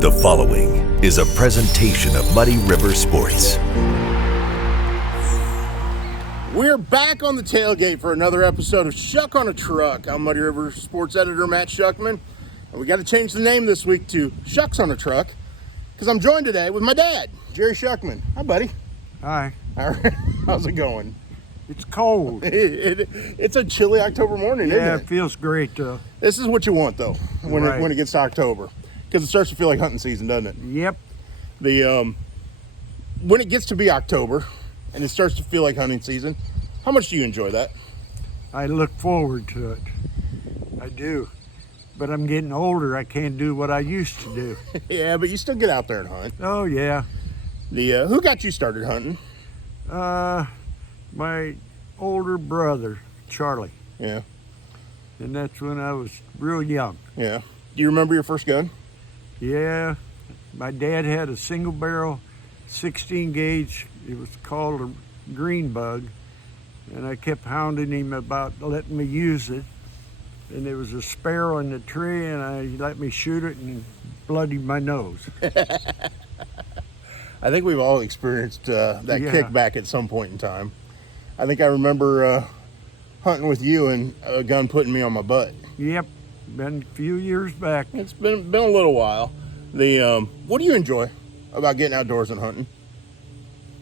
The following is a presentation of Muddy River Sports. We're back on the tailgate for another episode of Schuck on a Truck. I'm Muddy River Sports editor Matt Schuckman, and we got to change the name this week to Shucks on a Truck because I'm joined today with my dad, Jerry Schuckman. Hi, buddy. Hi. All right. How's it going? It's cold. It's a chilly October morning, isn't Yeah, it? it feels great. This is what you want, though, when Right. it gets to October, because it starts to feel like hunting season, doesn't it? Yep. When it gets to be October and it starts to feel like hunting season, how much do you enjoy that? I look forward to it. I do. But I'm getting older. I can't do what I used to do. Yeah, but you still get out there and hunt. Oh, yeah. Who got you started hunting? My older brother, Charlie. Yeah. And that's when I was real young. Yeah. Do you remember your first gun? Yeah. My dad had a single barrel 16 gauge. It was called a green bug. And I kept hounding him about letting me use it. And there was a sparrow in the tree, and he let me shoot it and bloodied my nose. I think we've all experienced that Yeah. kickback at some point in time. I think I remember hunting with you and a gun putting me on my butt. Yep, been a few years back. It's been a little while. What do you enjoy about getting outdoors and hunting?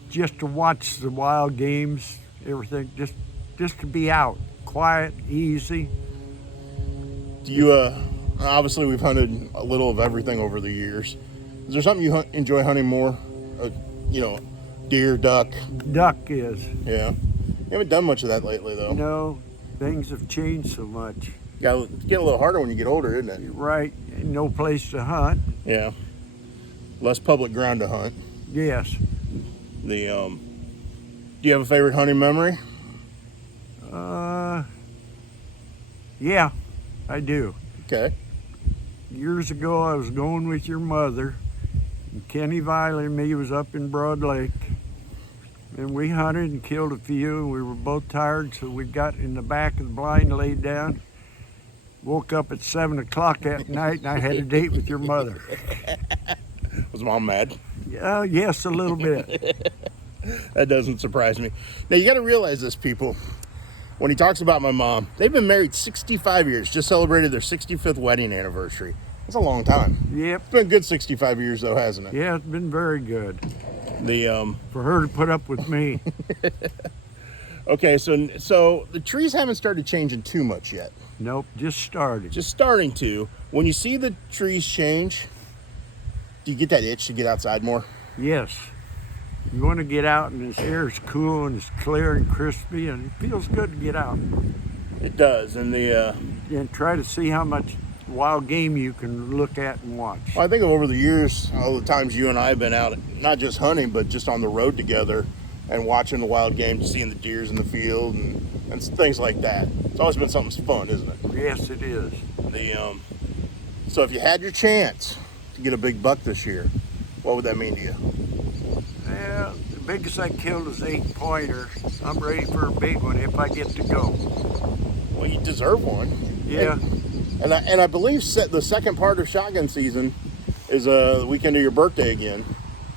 Just to watch the wild games, everything, just to be out, quiet, easy. Do you obviously we've hunted a little of everything over the years. Is there something you enjoy hunting more? Deer, duck. Duck is. Yeah. You haven't done much of that lately, though. No, things have changed so much. It's getting a little harder when you get older, isn't it? Right, no place to hunt. Yeah. Less public ground to hunt. Yes. Do you have a favorite hunting memory? Yeah, I do. Okay. Years ago, I was going with your mother, and Kenny Viley and me was up in Broad Lake, and we hunted and killed a few, and we were both tired, so we got in the back of the blind, laid down, woke up at 7 o'clock that night, and I had a date with your mother. Was Mom mad? Yes, a little bit. That doesn't surprise me. Now, you got to realize this, people. When he talks about my mom, they've been married 65 years, just celebrated their 65th wedding anniversary. That's a long time. Yep. It's been a good 65 years, though, hasn't it? Yeah, it's been very good. For her to put up with me. Okay, so the trees haven't started changing too much yet. Nope, just started. Just starting to. When you see the trees change, do you get that itch to get outside more? Yes. You want to get out and this air is cool and it's clear and crispy and it feels good to get out. It does, and and try to see how much wild game you can look at and watch. Well, I think over the years, all the times you and I have been out, not just hunting, but just on the road together and watching the wild game, seeing the deers in the field and things like that. It's always been something fun, isn't it? Yes, it is. So if you had your chance to get a big buck this year, what would that mean to you? Yeah, the biggest I killed is 8-pointer. I'm ready for a big one if I get to go. Well, you deserve one. Yeah. And I believe the second part of shotgun season is the weekend of your birthday again.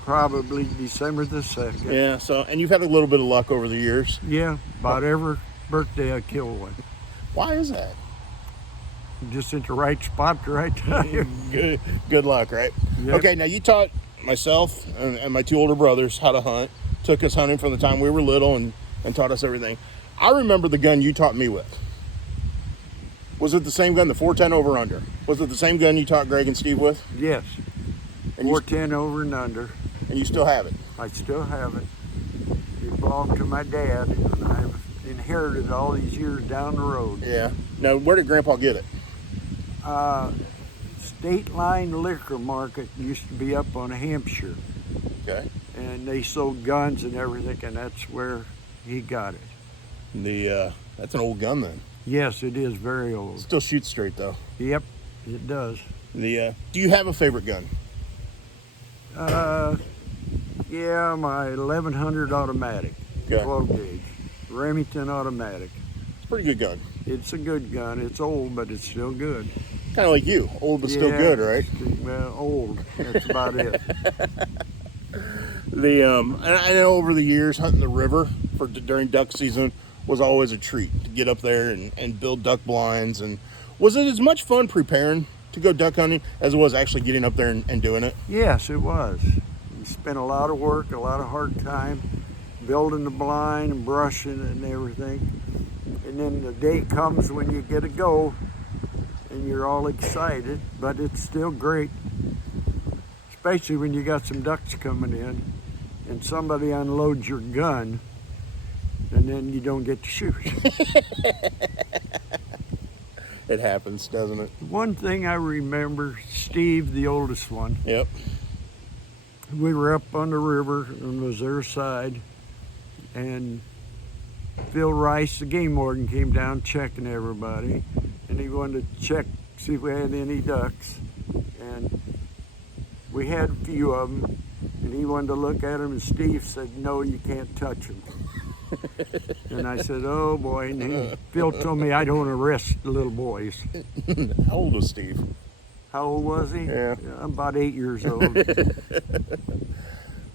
Probably December the 2nd. Yeah, and you've had a little bit of luck over the years. Yeah, about every birthday I kill one. Why is that? Just at the right spot at the right time. Good luck, right? Yep. Okay, now you taught myself and my two older brothers how to hunt. Took us hunting from the time we were little and taught us everything. I remember the gun you taught me with. Was it the same gun, the 410 over under? Was it the same gun you taught Greg and Steve with? Yes. And 410 over and under. And you still have it? I still have it. It belonged to my dad, and I've inherited all these years down the road. Yeah. Now, where did Grandpa get it? State Line Liquor Market used to be up on Hampshire. Okay. And they sold guns and everything, and that's where he got it. That's an old gun then. Yes, it is very old. Still shoots straight though. Yep, it does. Do you have a favorite gun? Yeah, my 1100 automatic, Okay. 12 gauge, Remington automatic. It's a pretty good gun. It's a good gun. It's old, but it's still good. Kind of like you, old but still Yeah, good, right? Well, old. That's about it. And I know over the years hunting the river during duck season was always a treat to get up there and build duck blinds. And was it as much fun preparing to go duck hunting as it was actually getting up there and doing it? Yes, it was. We spent a lot of work, a lot of hard time building the blind and brushing it and everything. And then the day comes when you get to go and you're all excited, but it's still great. Especially when you got some ducks coming in and somebody unloads your gun and then you don't get to shoot. It happens, doesn't it? One thing I remember, Steve, the oldest one, Yep. we were up on the river on the Missouri side, and Phil Rice, the game warden, came down checking everybody, and he wanted to check, see if we had any ducks, and we had a few of them, and he wanted to look at them, and Steve said, "No, you can't touch them." And I said, "Oh boy," and then Phil told me I don't arrest the little boys. How old was Steve? How old was he? Yeah. I'm about 8 years old.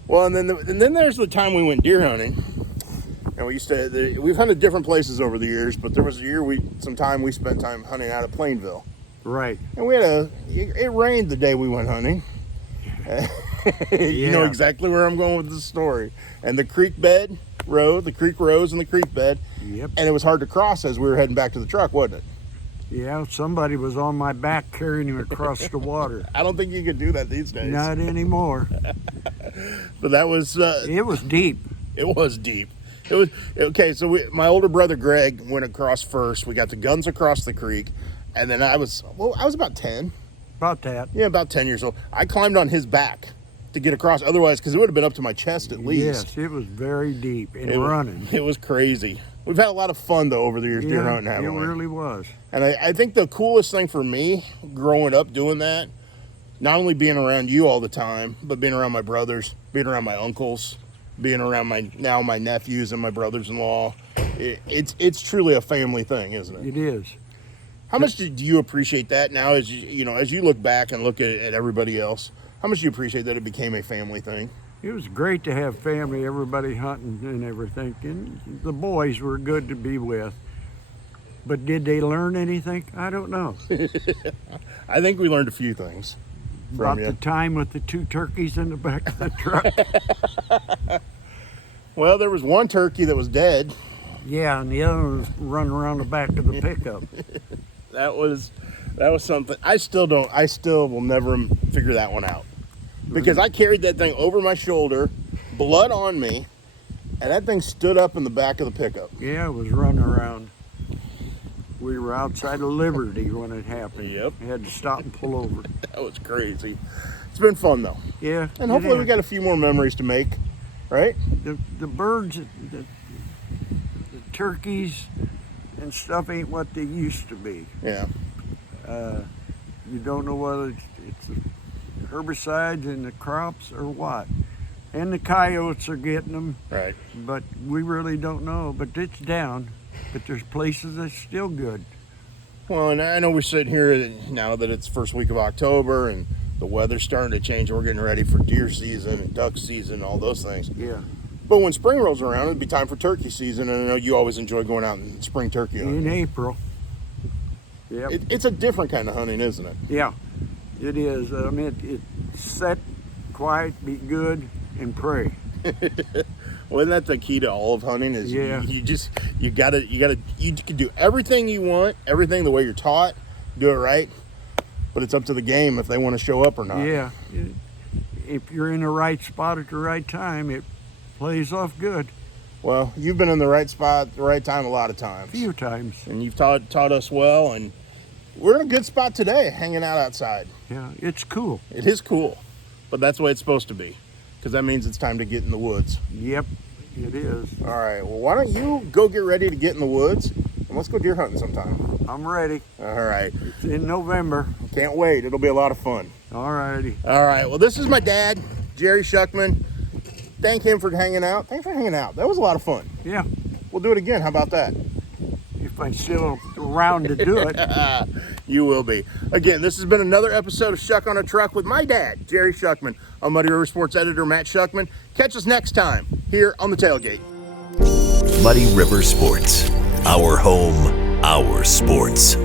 Well, and then there's the time we went deer hunting, and we've hunted different places over the years, but there was a year we spent time hunting out of Plainville, Right. and it rained the day we went hunting. You know exactly where I'm going with this story. And the creek rose in the creek bed, Yep. and it was hard to cross as we were heading back to the truck, wasn't it? Yeah, somebody was on my back carrying him across the water. I don't think you could do that these days. Not anymore. But that was It was deep. it was deep. It was okay. So my older brother Greg went across first. We got the guns across the creek, and then I was about 10. About that. Yeah, about 10 years old. I climbed on his back to get across. Otherwise, because it would have been up to my chest at least. Yes, it was very deep and running. It was crazy. We've had a lot of fun though over the years deer hunting, haven't we? It really was. And I think the coolest thing for me growing up doing that, not only being around you all the time, but being around my brothers, being around my uncles, being around my nephews and my brothers-in-law. It's truly a family thing, isn't it? It is. How much do you appreciate that now as you look back and look at everybody else? How much do you appreciate that it became a family thing? It was great to have family, everybody hunting and everything. And the boys were good to be with. But did they learn anything? I don't know. I think we learned a few things About from you. the time with the 2 turkeys in the back of the truck. Well, there was one turkey that was dead. Yeah, and the other one was running around the back of the pickup. That was something I still will never figure that one out. Because I carried that thing over my shoulder, blood on me, and that thing stood up in the back of the pickup. Yeah, it was running around. We were outside of Liberty when it happened. Yep. We had to stop and pull over. That was crazy. It's been fun though. Yeah. And hopefully we got a few more memories to make, right? The birds, the turkeys and stuff ain't what they used to be. Yeah. You don't know whether it's the herbicides in the crops or what. And the coyotes are getting them. Right. But we really don't know. But it's down. But there's places that's still good. Well, and I know we're sitting here now that it's first week of October and the weather's starting to change and we're getting ready for deer season and duck season and all those things. Yeah. But when spring rolls around, it'd be time for turkey season, and I know you always enjoy going out and spring turkey hunting. In April. Yeah. It's a different kind of hunting, isn't it? Yeah, it is. I mean, it's set, quiet, be good, and pray. Well, isn't that the key to all of hunting? Is Yeah. you can do everything you want, everything the way you're taught, do it right, but it's up to the game if they want to show up or not. Yeah, if you're in the right spot at the right time, it plays off good. Well, you've been in the right spot at the right time a lot of times. A few times. And you've taught us well, and we're in a good spot today, hanging out outside. Yeah, it's cool. It is cool, but that's the way it's supposed to be, because that means it's time to get in the woods. Yep, it is. All right, well, why don't you go get ready to get in the woods, and let's go deer hunting sometime. I'm ready. All right. It's in November. Can't wait. It'll be a lot of fun. All righty. All right, well, this is my dad, Jerry Schuckman. Thank him for hanging out. Thanks for hanging out. That was a lot of fun. Yeah, We'll do it again. How about that? if I'm still around to do it. You will be. Again, this has been another episode of Schuck on a Truck with my dad, Jerry Schuckman. I'm Muddy River Sports editor Matt Schuckman. Catch us next time here on The Tailgate. Muddy River Sports. Our home, our sports.